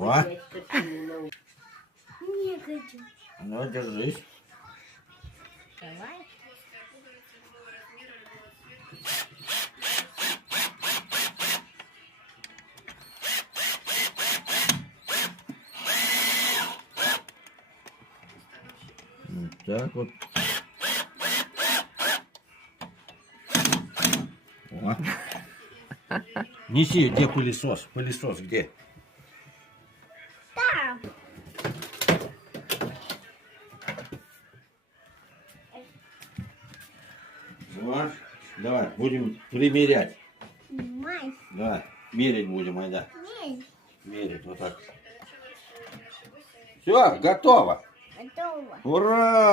Во. Не хочу. Ну, держись. Давай. Вот так вот. О. Неси, где пылесос? Пылесос где? Там. Вот. Давай, будем примерять. Май. Да, мерить будем, айда. Нет. Мерить, вот так. Все, готово. Готово. Ура!